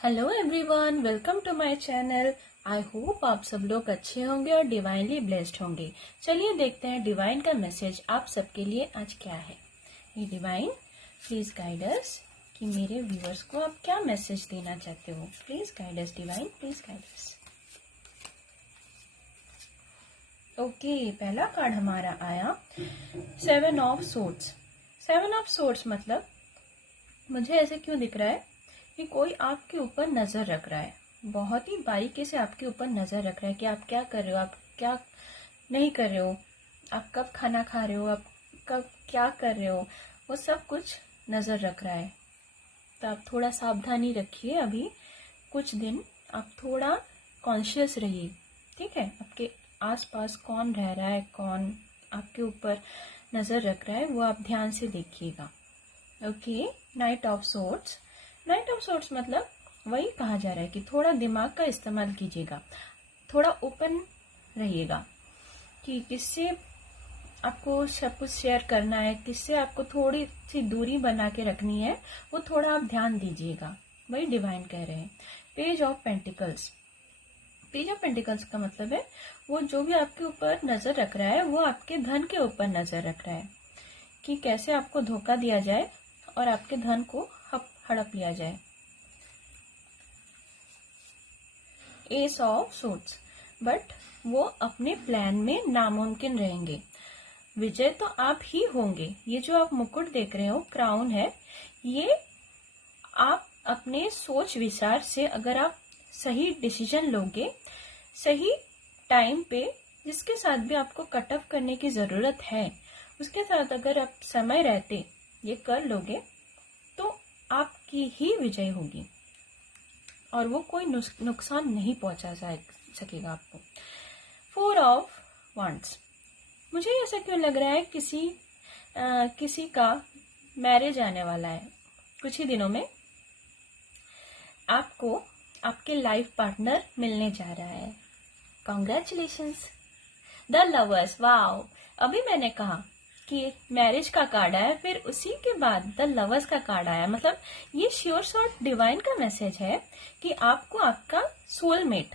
Hello everyone, welcome to my channel. I hope आप सब लोग अच्छे होंगे और डिवाइनली ब्लेस्ड होंगे। चलिए देखते हैं डिवाइन का मैसेज आप सबके लिए आज क्या है। ये डिवाइन प्लीज गाइड अस कि मेरे व्यूअर्स को आप क्या मैसेज देना चाहते हो। Please guide us divine, please guide us. Okay, पहला कार्ड हमारा आया 7 ऑफ सोर्ड्स। 7 ऑफ सोर्ड्स मतलब मुझे ऐसे क्यों दिख रहा है कि कोई आपके ऊपर नजर रख रहा है, बहुत ही बारीकी से आपके ऊपर नजर रख रहा है कि आप क्या कर रहे हो, आप क्या नहीं कर रहे हो, आप कब खाना खा रहे हो, आप कब क्या कर रहे हो, वो सब कुछ नजर रख रहा है। तो आप थोड़ा सावधानी रखिए। अभी कुछ दिन आप थोड़ा कॉन्शियस रहिए, ठीक है। आपके आसपास कौन रह रहा है, कौन आपके ऊपर नजर रख रहा है, वो आप ध्यान से देखिएगा। Okay, night of swords. Night of swords मतलब वही कहा जा रहा है कि थोड़ा दिमाग का इस्तेमाल कीजिएगा, थोड़ा ओपन रहिएगा कि किससे आपको सब कुछ शेयर करना है, किससे आपको थोड़ी सी दूरी बना के रखनी है, वो थोड़ा आप ध्यान दीजिएगा। वही डिवाइन कह रहे हैं। Page of pentacles. Page of pentacles का मतलब है वो जो भी आपके ऊपर नजर रख रहा है वो आपके धन के ऊपर नजर रख रहा है कि कैसे आपको धोखा दिया जाए और आपके धन को हड़प लिया जाए। एस ऑफ सोर्ड्स, बट वो अपने प्लान में नामुमकिन रहेंगे। विजय तो आप ही होंगे। ये जो आप मुकुट देख रहे हो, क्राउन है, ये आप अपने सोच विचार से अगर आप सही डिसीजन लोगे, सही टाइम पे, जिसके साथ भी आपको कट ऑफ करने की जरूरत है उसके साथ अगर आप समय रहते ये कर लोगे तो आपकी ही विजय होगी और वो कोई नुकसान नहीं पहुंचा सकेगा आपको। 4 ऑफ वांड्स। मुझे ऐसा क्यों लग रहा है किसी का मैरिज आने वाला है कुछ ही दिनों में। आपको आपके लाइफ पार्टनर मिलने जा रहा है। कॉन्ग्रेचुलेशंस। The lovers, wow. अभी मैंने कहा कि मैरिज का कार्ड आया, फिर उसी के बाद द लवर्स का कार्ड आया। मतलब ये श्योर शॉर्ट डिवाइन का मैसेज है कि आपको आपका सोलमेट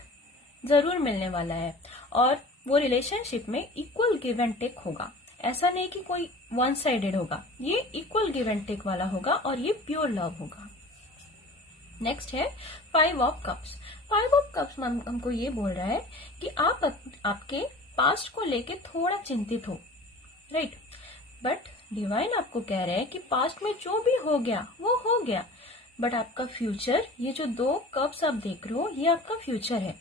जरूर मिलने वाला है और वो रिलेशनशिप में इक्वल गिव एंड टेक होगा। ऐसा नहीं कि कोई वन साइडेड होगा, ये इक्वल गिव एंड टेक वाला होगा और ये प्योर लव होगा। नेक्स्ट है 5 ऑफ कप्स। 5 ऑफ कप्स हमको ये बोल रहा है कि आप आपके पास्ट को लेके थोड़ा चिंतित हो, राइट। बट डिवाइन आपको कह रहे हैं कि पास्ट में जो भी हो गया वो हो गया, बट आपका फ्यूचर, ये जो 2 कप्स आप देख रहे हो, ये आपका फ्यूचर है।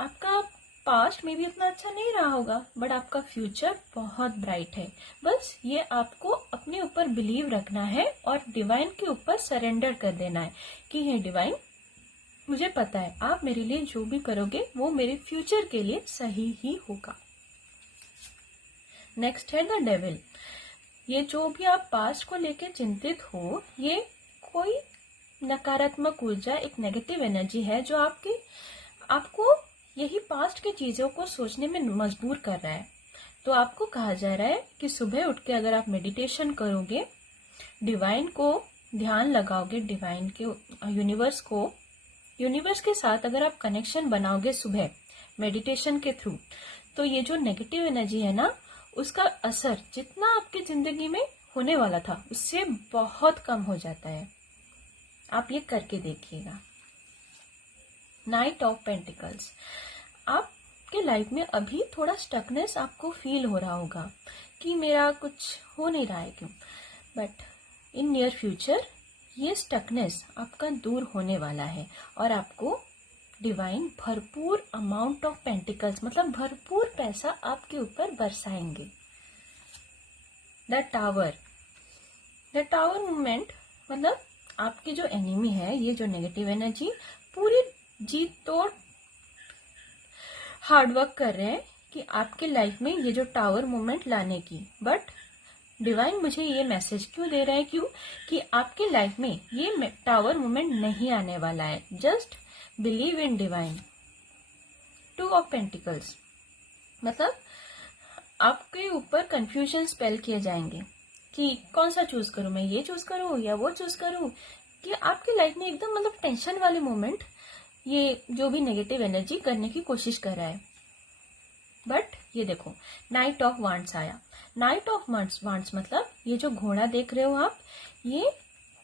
आपका पास्ट में भी इतना अच्छा नहीं रहा होगा, बट आपका फ्यूचर बहुत ब्राइट है। बस ये आपको अपने ऊपर बिलीव रखना है और डिवाइन के ऊपर सरेंडर कर देना है कि हे डिवाइन, मुझे पता है आप मेरे लिए जो भी करोगे वो मेरे फ्यूचर के लिए सही ही होगा। नेक्स्ट है द डेविल। ये जो भी आप पास्ट को लेके चिंतित हो, ये कोई नकारात्मक ऊर्जा, एक नेगेटिव एनर्जी है जो आपको यही पास्ट की चीजों को सोचने में मजबूर कर रहा है। तो आपको कहा जा रहा है कि सुबह उठ के अगर आप मेडिटेशन करोगे, डिवाइन को ध्यान लगाओगे, डिवाइन के यूनिवर्स के साथ अगर आप कनेक्शन बनाओगे सुबह मेडिटेशन के थ्रू, तो ये जो नेगेटिव एनर्जी है ना, उसका असर जितना आपकी जिंदगी में होने वाला था उससे बहुत कम हो जाता है। आप ये करके देखिएगा। Night of pentacles. आपके लाइफ में अभी थोड़ा स्टकनेस आपको फील हो रहा होगा कि मेरा कुछ हो नहीं रहा है क्यों, बट इन नियर फ्यूचर ये स्टकनेस आपका दूर होने वाला है और आपको डिवाइन भरपूर अमाउंट ऑफ पेंटिकल्स मतलब भरपूर पैसा आपके ऊपर बरसाएंगे। The tower. The tower movement मतलब आपकी जो एनिमी है, ये जो नेगेटिव एनर्जी, पूरी जीत तोड़ हार्डवर्क कर रहे हैं कि आपके लाइफ में ये जो टावर मूवमेंट लाने की। बट डिवाइन मुझे ये मैसेज क्यों दे रहा है, क्यों कि आपके लाइफ में ये टावर मूवमेंट नहीं आने वाला है। Just believe in divine. 2 of pentacles मतलब आपके ऊपर कंफ्यूजन स्पेल किए जाएंगे कि कौन सा चूज करूं, मैं ये चूज करूं या वो चूज करूं, कि आपकी लाइफ में एकदम मतलब टेंशन वाले मोमेंट, ये जो भी नेगेटिव एनर्जी करने की कोशिश कर रहा है। बट ये देखो, नाइट ऑफ वांड्स आया। नाइट ऑफ वांड्स मतलब ये जो घोड़ा देख रहे हो आप, ये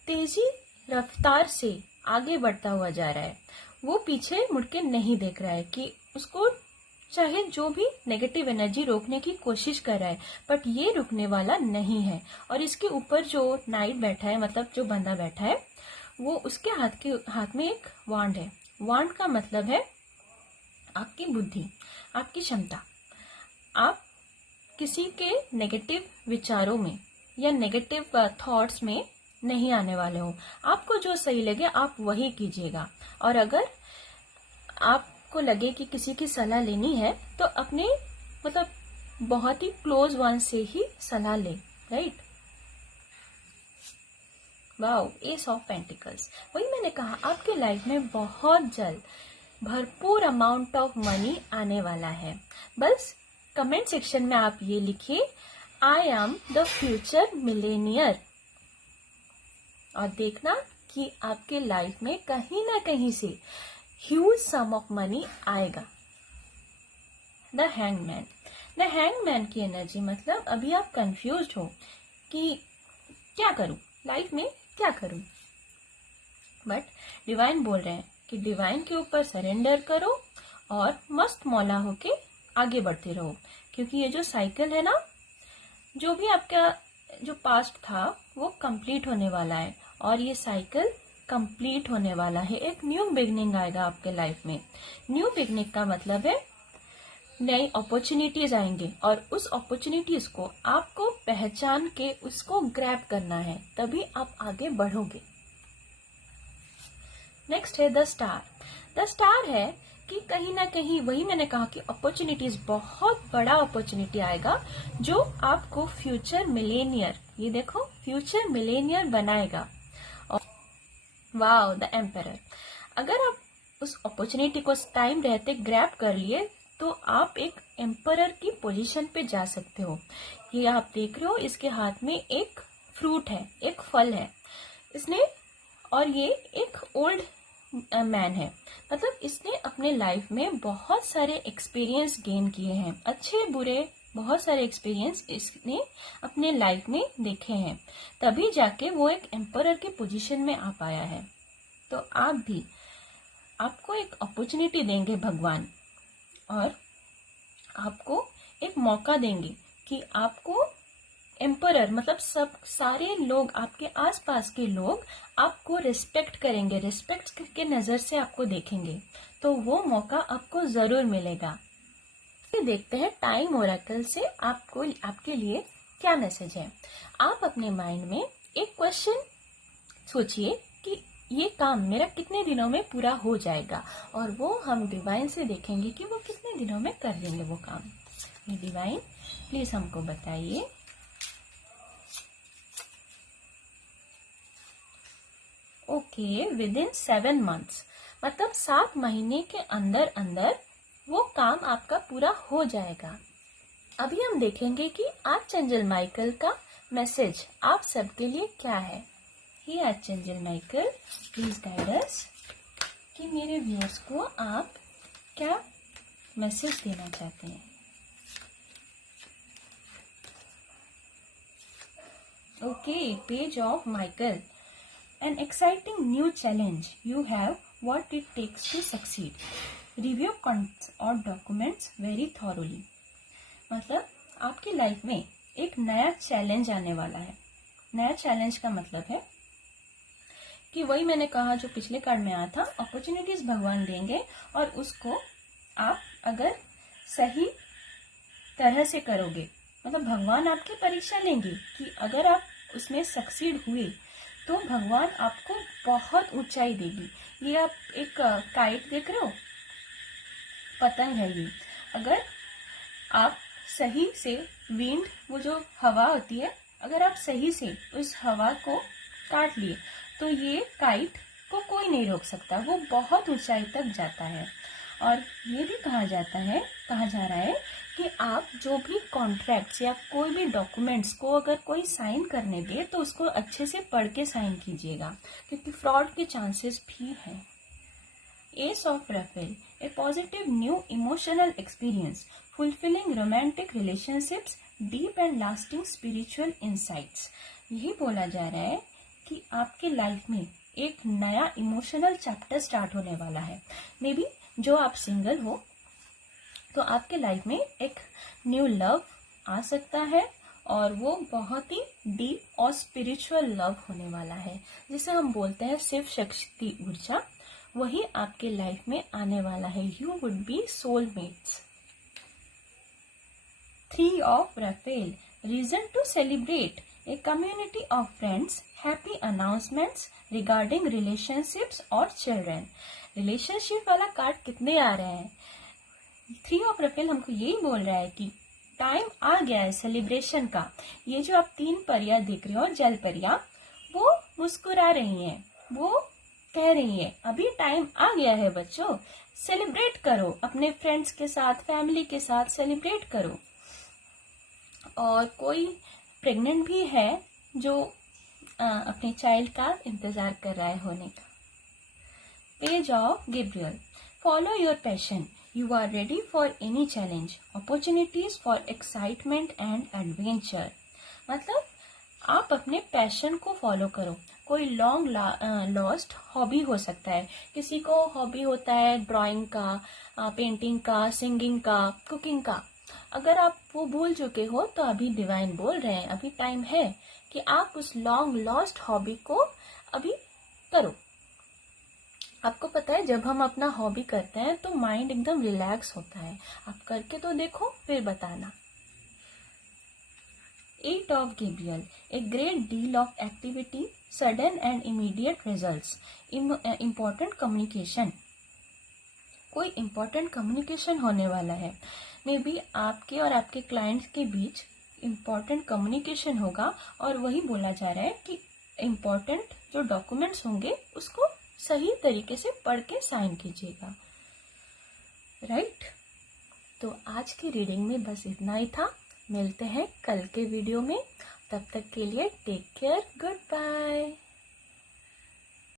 तेजी रफ्तार से आगे बढ़ता हुआ जा रहा है। वो पीछे मुड़ के नहीं देख रहा है कि उसको चाहे जो भी नेगेटिव एनर्जी रोकने की कोशिश कर रहा है, बट ये रुकने वाला नहीं है। और इसके ऊपर जो नाइट बैठा है, मतलब जो बंदा बैठा है, वो उसके हाथ में एक वांड है। वांड का मतलब है आपकी बुद्धि, आपकी क्षमता। आप किसी के नेगेटिव विचारों में या नेगेटिव थॉट्स में नहीं आने वाले हो। आपको जो सही लगे आप वही कीजिएगा। और अगर आपको लगे कि किसी की सलाह लेनी है तो अपने मतलब बहुत ही क्लोज वन से ही सलाह ले, right. Wow, S of pentacles. वही मैंने कहा, आपके लाइफ में बहुत जल्द भरपूर अमाउंट ऑफ मनी आने वाला है। बस कमेंट सेक्शन में आप ये लिखिए, I am the future Millionaire, और देखना कि आपके लाइफ में कहीं ना कहीं से ह्यूज सम ऑफ मनी आएगा। The hangman. द हैंगमैन की एनर्जी मतलब अभी आप कंफ्यूज्ड हो कि क्या करूं लाइफ में, क्या करूं। बट डिवाइन बोल रहे हैं कि डिवाइन के ऊपर सरेंडर करो और मस्त मौला होके आगे बढ़ते रहो। क्योंकि ये जो साइकिल है ना, जो भी आपका जो पास्ट था वो कंप्लीट होने वाला है, और ये साइकिल कंप्लीट होने वाला है। एक न्यू बिगनिंग आएगा आपके लाइफ में। न्यू बिगनिंग का मतलब है नई अपॉर्चुनिटीज आएंगे, और उस अपॉर्चुनिटीज को आपको पहचान के उसको ग्रैब करना है, तभी आप आगे बढ़ोगे। नेक्स्ट है द स्टार। द स्टार है कि कहीं ना कहीं वही मैंने कहा कि अपॉर्चुनिटीज, बहुत बड़ा अपॉर्चुनिटी आएगा जो आपको फ्यूचर मिलेनियर, ये देखो फ्यूचर मिलेनियर बनाएगा। और वाओ, द एम्परर। अगर आप उस अपॉर्चुनिटी को टाइम रहते ग्रैब कर लिए तो आप एक एम्परर की पोजीशन पे जा सकते हो। ये आप देख रहे हो, इसके हाथ में एक फ्रूट है, एक फल है इसने, और ये एक ओल्ड मैन है। मतलब इसने अपने लाइफ में बहुत सारे एक्सपीरियंस गेन किए हैं, अच्छे बुरे बहुत सारे एक्सपीरियंस इसने अपने लाइफ में देखे हैं, तभी जाके वो एक एम्परर के पोजीशन में आ पाया है। तो आप भी, आपको एक अपॉर्चुनिटी देंगे भगवान, और आपको एक मौका देंगे कि आपको एम्परर मतलब सब सारे लोग, आपके आसपास के लोग आपको रिस्पेक्ट करेंगे, रिस्पेक्ट के नजर से आपको देखेंगे, तो वो मौका आपको जरूर मिलेगा। फिर देखते हैं टाइम ओरेकल से आपको, आपके लिए क्या मैसेज है। आप अपने माइंड में एक क्वेश्चन सोचिए कि ये काम मेरा कितने दिनों में पूरा हो जाएगा, और वो हम डिवाइन से देखेंगे कि वो कितने दिनों में कर देंगे वो काम। ये डिवाइन प्लीज हमको बताइए। ओके, विद इन 7 months, मतलब 7 महीने के अंदर अंदर वो काम आपका पूरा हो जाएगा। अभी हम देखेंगे कि आर्चएंजल माइकल का मैसेज आप सबके लिए क्या है। हे आर्चएंजल माइकल, प्लीज गाइड अस कि मेरे व्यूअर्स को आप क्या मैसेज देना चाहते हैं। Okay, page of Michael. An exciting new challenge. You have what it takes to succeed. Review contents और documents very thoroughly. मतलब आपकी लाइफ में एक नया चैलेंज आने वाला है। नया चैलेंज का मतलब है कि वही मैंने कहा जो पिछले कार्ड में आया था, अपॉर्चुनिटीज भगवान देंगे, और उसको आप अगर सही तरह से करोगे, मतलब भगवान आपकी परीक्षा लेंगे कि अगर आप उसमें सक्सीड हुए तो भगवान आपको बहुत ऊंचाई देगी। ये आप एक काइट देख रहे हो, पतंग है ये। अगर आप सही से विंड, वो जो हवा होती है, अगर आप सही से उस हवा को काट लिए तो ये काइट को कोई नहीं रोक सकता, वो बहुत ऊंचाई तक जाता है। और ये भी कहा जा रहा है कि आप जो भी कॉन्ट्रैक्ट्स या कोई भी डॉक्यूमेंट्स को अगर कोई साइन करने दे तो उसको अच्छे से पढ़ के साइन कीजिएगा, क्योंकि फ्रॉड के चांसेस भी हैं। Ace of Rafael, a positive new emotional experience, fulfilling romantic relationships, deep and lasting spiritual insights। यही बोला जा रहा है कि आपके लाइफ में एक नया इमोशनल चैप्टर स्टार्ट होने वाला है। मे बी जो आप सिंगल हो तो आपके लाइफ में एक न्यू लव आ सकता है, और वो बहुत ही डीप और स्पिरिचुअल लव होने वाला है, जिसे हम बोलते हैं शिव शक्ति ऊर्जा। वही आपके लाइफ में आने वाला है। You would be soulmates. 3 of Raphael, reason to celebrate, a community of friends, happy announcements regarding relationships और children। रिलेशनशिप वाला कार्ड कितने आ रहे हैं? 3 of Raphael हमको यही बोल रहा है कि टाइम आ गया है सेलिब्रेशन का। ये जो आप 3 परियां देख रहे हो, जल परियां, वो मुस्कुरा रही हैं, वो कह रही है अभी टाइम आ गया है बच्चों, सेलिब्रेट करो अपने फ्रेंड्स के साथ, फैमिली के साथ सेलिब्रेट करो। और कोई प्रेग्नेंट भी है जो अपने चाइल्ड का इंतजार कर रहा है होने का। Page of Gabriel, follow your passion, you are ready for any challenge, opportunities for excitement and adventure. मतलब आप अपने पैशन को फॉलो करो। कोई लॉन्ग लॉस्ट हॉबी हो सकता है। किसी को हॉबी होता है ड्राइंग का, पेंटिंग का, सिंगिंग का, कुकिंग का। अगर आप वो भूल चुके हो तो अभी डिवाइन बोल रहे हैं, अभी टाइम है कि आप उस लॉन्ग लॉस्ट हॉबी को अभी करो। आपको पता है जब हम अपना हॉबी करते हैं तो माइंड एकदम रिलैक्स होता है। आप करके तो देखो, फिर बताना। 8 of Gabriel, a great deal of activity, sudden and immediate results, important communication। कोई important communication होने वाला है। मे बी आपके और आपके क्लाइंट्स के बीच important communication होगा, और वही बोला जा रहा है कि important जो डॉक्यूमेंट्स होंगे उसको सही तरीके से पढ़ के साइन कीजिएगा। राइट? तो आज की रीडिंग में बस इतना ही था। मिलते हैं कल के वीडियो में। तब तक के लिए टेक केयर, गुड बाय।